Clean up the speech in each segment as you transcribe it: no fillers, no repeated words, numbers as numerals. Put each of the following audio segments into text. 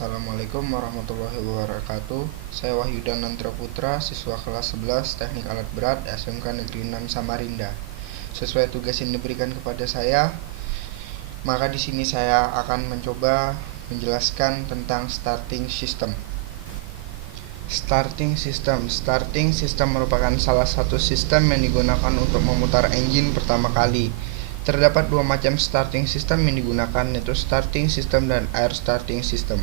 Assalamualaikum warahmatullahi wabarakatuh. Saya Wahyudan Nantra Putra, siswa kelas 11 Teknik Alat Berat SMK Negeri 6 Samarinda. Sesuai tugas yang diberikan kepada saya, maka di sini saya akan mencoba menjelaskan tentang starting system. Starting system merupakan salah satu sistem yang digunakan untuk memutar engine pertama kali. Terdapat dua macam starting system yang digunakan, yaitu starting system dan air starting system.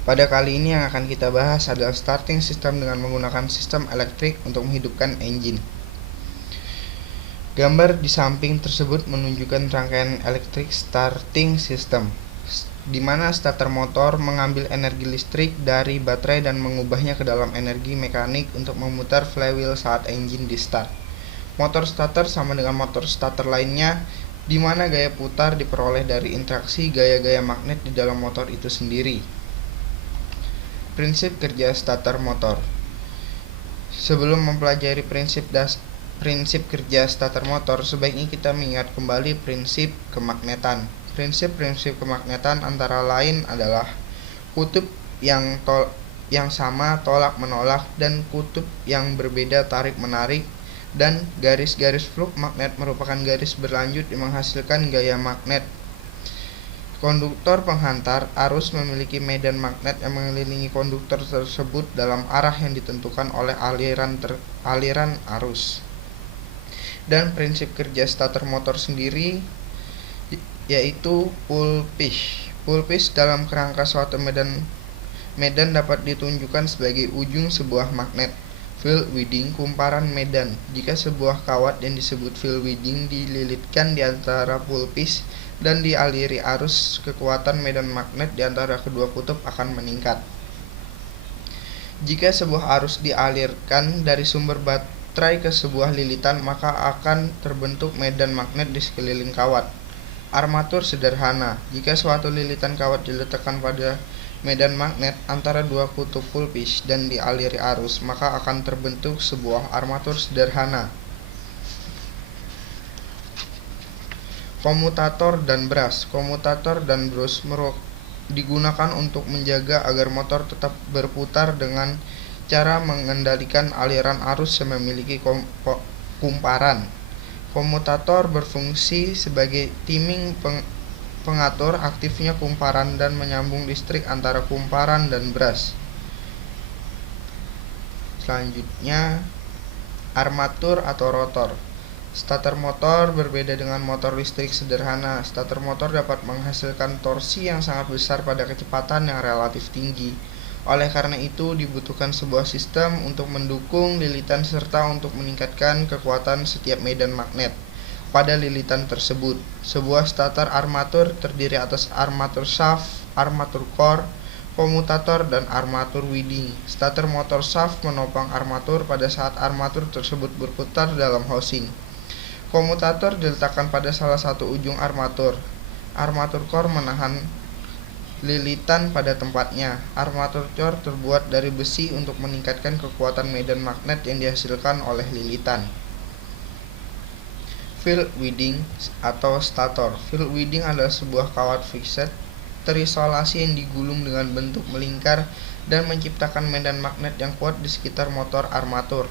Pada kali ini yang akan kita bahas adalah starting system dengan menggunakan sistem elektrik untuk menghidupkan engine. Gambar di samping tersebut menunjukkan rangkaian elektrik starting system, di mana starter motor mengambil energi listrik dari baterai dan mengubahnya ke dalam energi mekanik untuk memutar flywheel saat engine di start. Motor starter sama dengan motor starter lainnya, di mana gaya putar diperoleh dari interaksi gaya-gaya magnet di dalam motor itu sendiri. Prinsip kerja starter motor. Sebelum mempelajari prinsip kerja starter motor, sebaiknya kita mengingat kembali prinsip kemagnetan. Prinsip-prinsip kemagnetan antara lain adalah kutub yang sama tolak-menolak dan kutub yang berbeda tarik-menarik, dan garis-garis flux magnet merupakan garis berlanjut yang menghasilkan gaya magnet. Konduktor penghantar arus memiliki medan magnet yang mengelilingi konduktor tersebut dalam arah yang ditentukan oleh aliran arus. Dan prinsip kerja starter motor sendiri yaitu pull push dalam kerangka suatu medan dapat ditunjukkan sebagai ujung sebuah magnet. Field winding, kumparan medan. Jika sebuah kawat yang disebut field winding dililitkan di antara pulpis dan dialiri arus, kekuatan medan magnet di antara kedua kutub akan meningkat. Jika sebuah arus dialirkan dari sumber baterai ke sebuah lilitan, maka akan terbentuk medan magnet di sekeliling kawat. Armatur sederhana. Jika suatu lilitan kawat diletakkan pada medan magnet antara dua kutub pulpis dan dialiri arus, maka akan terbentuk sebuah armatur sederhana. Komutator dan brush. Komutator dan brush digunakan untuk menjaga agar motor tetap berputar dengan cara mengendalikan aliran arus yang memiliki kumparan. Komutator berfungsi sebagai timing pengatur aktifnya kumparan dan menyambung listrik antara kumparan dan brush. Selanjutnya, armatur atau rotor. Starter motor berbeda dengan motor listrik sederhana. Starter motor dapat menghasilkan torsi yang sangat besar pada kecepatan yang relatif tinggi. Oleh karena itu, dibutuhkan sebuah sistem untuk mendukung lilitan serta untuk meningkatkan kekuatan setiap medan magnet pada lilitan tersebut. Sebuah starter armatur terdiri atas armatur shaft, armatur core, komutator, dan armatur winding. Starter motor shaft menopang armatur pada saat armatur tersebut berputar dalam housing. Komutator diletakkan pada salah satu ujung armatur. Armatur core menahan lilitan pada tempatnya. Armatur core terbuat dari besi untuk meningkatkan kekuatan medan magnet yang dihasilkan oleh lilitan. Field winding atau stator. Field winding adalah sebuah kawat fixed terisolasi yang digulung dengan bentuk melingkar dan menciptakan medan magnet yang kuat di sekitar motor armatur.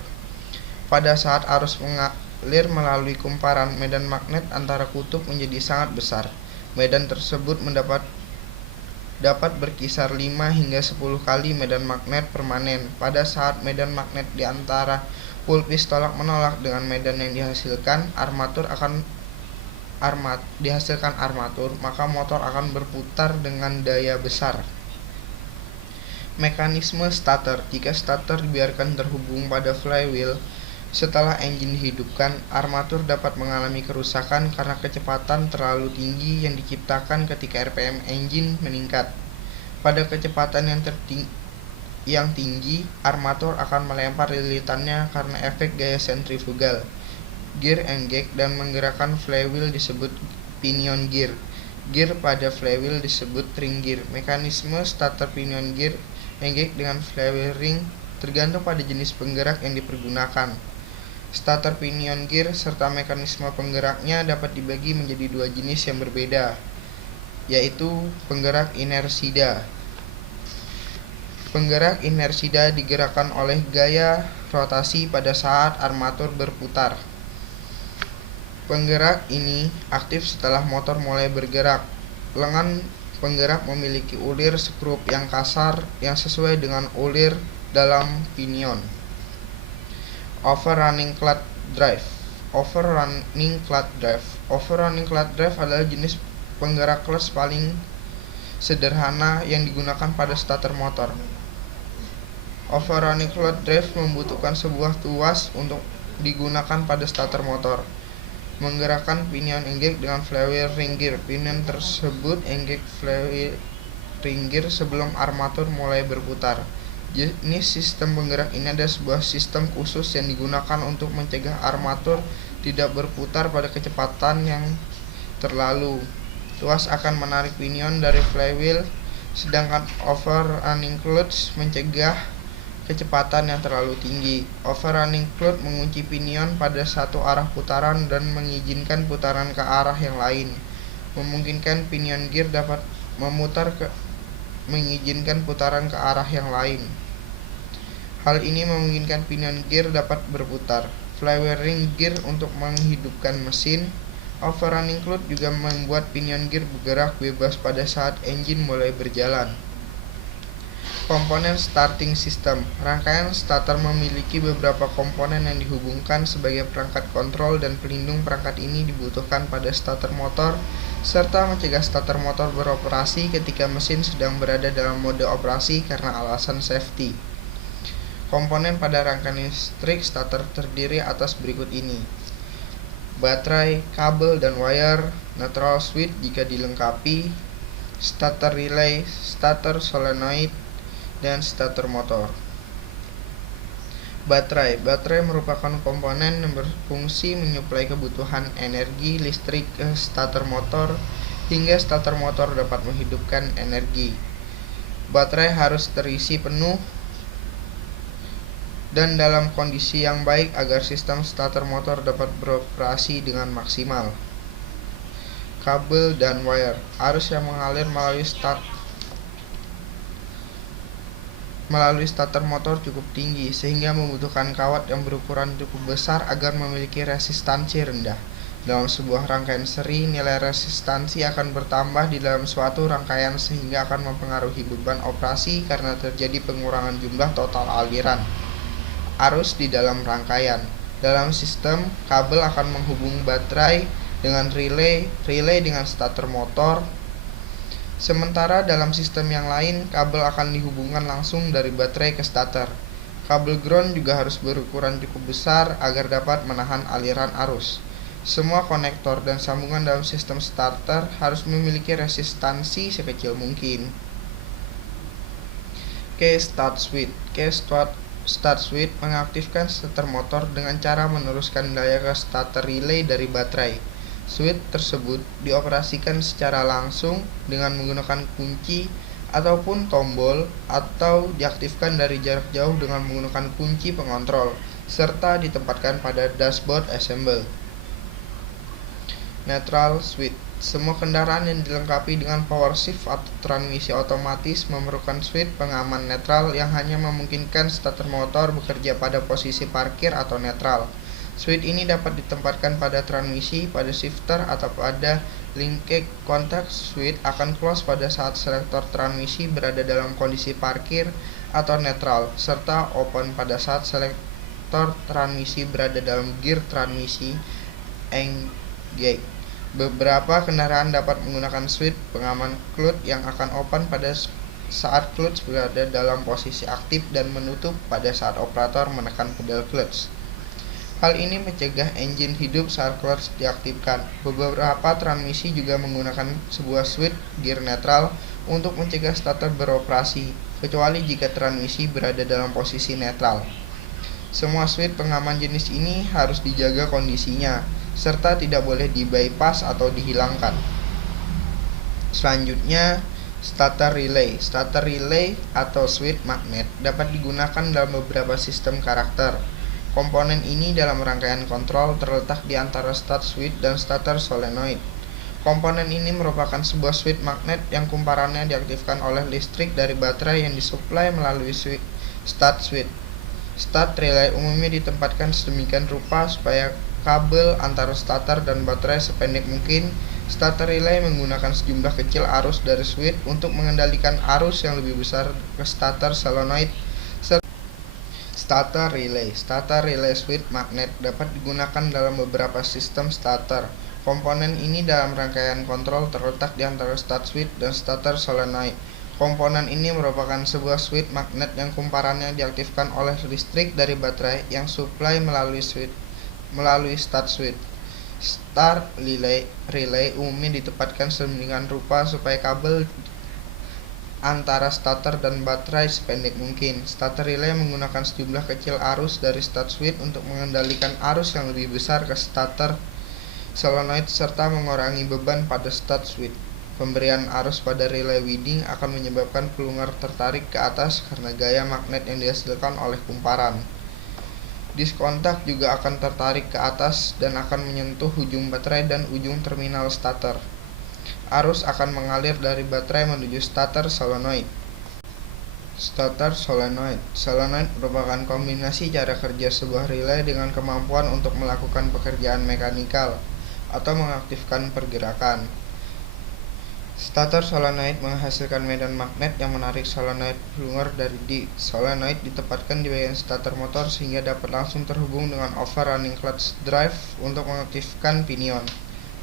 Pada saat arus mengalir melalui kumparan, medan magnet antara kutub menjadi sangat besar. Medan tersebut dapat berkisar 5 hingga 10 kali medan magnet permanen. Pada saat medan magnet di antara pulpis tolak-menolak dengan medan yang dihasilkan armatur, maka motor akan berputar dengan daya besar. Mekanisme starter. Jika starter dibiarkan terhubung pada flywheel setelah engine dihidupkan, armatur dapat mengalami kerusakan karena kecepatan terlalu tinggi yang diciptakan ketika RPM engine meningkat. Pada kecepatan yang tinggi, armatur akan melempar lilitannya karena efek gaya sentrifugal. Gear engage dan menggerakkan flywheel disebut pinion gear. Gear pada flywheel disebut ring gear. Mekanisme starter pinion gear engage dengan flywheel ring tergantung pada jenis penggerak yang dipergunakan. Starter pinion gear serta mekanisme penggeraknya dapat dibagi menjadi dua jenis yang berbeda, yaitu penggerak inersida. Penggerak inersida digerakkan oleh gaya rotasi pada saat armatur berputar. Penggerak ini aktif setelah motor mulai bergerak. Lengan penggerak memiliki ulir skrup yang kasar yang sesuai dengan ulir dalam pinion. Overrunning clutch drive. Overrunning clutch drive adalah jenis penggerak clutch paling sederhana yang digunakan pada starter motor. Overrunning clutch drive membutuhkan sebuah tuas untuk digunakan pada starter motor. Menggerakkan pinion engage dengan flywheel ring gear. Pinion tersebut engage flywheel ring gear sebelum armatur mulai berputar. Jenis sistem penggerak ini adalah sebuah sistem khusus yang digunakan untuk mencegah armatur tidak berputar pada kecepatan yang terlalu. Tuas akan menarik pinion dari flywheel, sedangkan overrunning clutch mencegah kecepatan yang terlalu tinggi. Overrunning clutch mengunci pinion pada satu arah putaran dan mengizinkan putaran ke arah yang lain, memungkinkan pinion gear dapat mengizinkan putaran ke arah yang lain. Hal ini memungkinkan pinion gear dapat berputar. Flywheel ring gear untuk menghidupkan mesin. Overrunning clutch juga membuat pinion gear bergerak bebas pada saat engine mulai berjalan. Komponen starting system. Rangkaian starter memiliki beberapa komponen yang dihubungkan sebagai perangkat kontrol dan pelindung. Perangkat ini dibutuhkan pada starter motor serta mencegah starter motor beroperasi ketika mesin sedang berada dalam mode operasi karena alasan safety. Komponen pada rangkaian listrik starter terdiri atas berikut ini: baterai, kabel dan wire, neutral switch jika dilengkapi, starter relay, starter solenoid, dan starter motor. Baterai merupakan komponen yang berfungsi menyuplai kebutuhan energi listrik ke starter motor hingga starter motor dapat menghidupkan energi. Baterai harus terisi penuh dan dalam kondisi yang baik agar sistem starter motor dapat beroperasi dengan maksimal. Kabel dan wire. Arus yang mengalir melalui starter motor cukup tinggi sehingga membutuhkan kawat yang berukuran cukup besar agar memiliki resistansi rendah. Dalam sebuah rangkaian seri, nilai resistansi akan bertambah di dalam suatu rangkaian sehingga akan mempengaruhi beban operasi karena terjadi pengurangan jumlah total aliran arus di dalam rangkaian. Dalam sistem, kabel akan menghubung baterai dengan relay dengan starter motor. Sementara dalam sistem yang lain, kabel akan dihubungkan langsung dari baterai ke starter. Kabel ground juga harus berukuran cukup besar agar dapat menahan aliran arus. Semua konektor dan sambungan dalam sistem starter harus memiliki resistansi sekecil mungkin. Start switch mengaktifkan starter motor dengan cara meneruskan daya ke starter relay dari baterai. Switch tersebut dioperasikan secara langsung dengan menggunakan kunci ataupun tombol atau diaktifkan dari jarak jauh dengan menggunakan kunci pengontrol serta ditempatkan pada dashboard assemble. Neutral switch. Semua kendaraan yang dilengkapi dengan power shift atau transmisi otomatis memerlukan switch pengaman netral yang hanya memungkinkan starter motor bekerja pada posisi parkir atau netral. Switch ini dapat ditempatkan pada transmisi, pada shifter, atau pada linkage. Kontak switch akan close pada saat selektor transmisi berada dalam kondisi parkir atau netral, serta open pada saat selektor transmisi berada dalam gear transmisi engage. Beberapa kendaraan dapat menggunakan switch pengaman clutch yang akan open pada saat clutch berada dalam posisi aktif dan menutup pada saat operator menekan pedal clutch. Hal ini mencegah engine hidup saat clutch diaktifkan. Beberapa transmisi juga menggunakan sebuah switch gear netral untuk mencegah starter beroperasi, kecuali jika transmisi berada dalam posisi netral. Semua switch pengaman jenis ini harus dijaga kondisinya, serta tidak boleh di-bypass atau dihilangkan. Selanjutnya, starter relay. Starter relay atau switch magnet dapat digunakan dalam beberapa sistem karakter. Komponen ini dalam rangkaian kontrol terletak di antara start switch dan starter solenoid. Komponen ini merupakan sebuah switch magnet yang kumparannya diaktifkan oleh listrik dari baterai yang disuplai melalui start switch. Start relay umumnya ditempatkan sedemikian rupa supaya kabel antara starter dan baterai sependek mungkin. Starter relay menggunakan sejumlah kecil arus dari switch untuk mengendalikan arus yang lebih besar ke starter solenoid. Starter relay switch magnet dapat digunakan dalam beberapa sistem starter. Komponen ini dalam rangkaian kontrol terletak di antara start switch dan starter solenoid. Komponen ini merupakan sebuah switch magnet yang kumparannya diaktifkan oleh listrik dari baterai yang suplai melalui start switch. Start relay umumnya ditempatkan sedemikian rupa supaya kabel antara starter dan baterai sependek mungkin. Starter relay menggunakan sejumlah kecil arus dari start switch untuk mengendalikan arus yang lebih besar ke starter solenoid serta mengurangi beban pada start switch. Pemberian arus pada relay winding akan menyebabkan pelungar tertarik ke atas karena gaya magnet yang dihasilkan oleh kumparan. Disk kontak juga akan tertarik ke atas dan akan menyentuh ujung baterai dan ujung terminal starter. Arus akan mengalir dari baterai menuju starter solenoid. Starter solenoid merupakan kombinasi cara kerja sebuah relay dengan kemampuan untuk melakukan pekerjaan mekanikal atau mengaktifkan pergerakan. Starter solenoid menghasilkan medan magnet yang menarik solenoid pelungar dari disk. Solenoid ditempatkan di bagian starter motor sehingga dapat langsung terhubung dengan overrunning clutch drive untuk mengaktifkan pinion.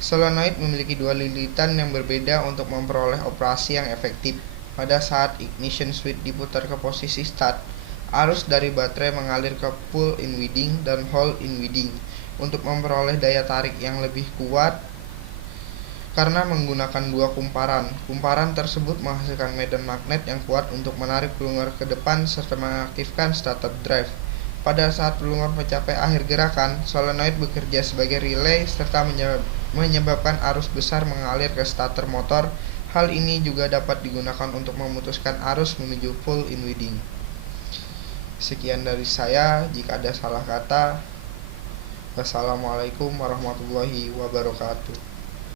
Solenoid memiliki dua lilitan yang berbeda untuk memperoleh operasi yang efektif. Pada saat ignition switch diputar ke posisi start, arus dari baterai mengalir ke pull-in winding dan hold-in winding untuk memperoleh daya tarik yang lebih kuat karena menggunakan dua kumparan. Kumparan tersebut menghasilkan medan magnet yang kuat untuk menarik pelungar ke depan serta mengaktifkan starter drive. Pada saat pelungar mencapai akhir gerakan, solenoid bekerja sebagai relay serta menyebabkan arus besar mengalir ke starter motor. Hal ini juga dapat digunakan untuk memutuskan arus menuju pull-in winding. Sekian dari saya, jika ada salah kata, wassalamualaikum warahmatullahi wabarakatuh.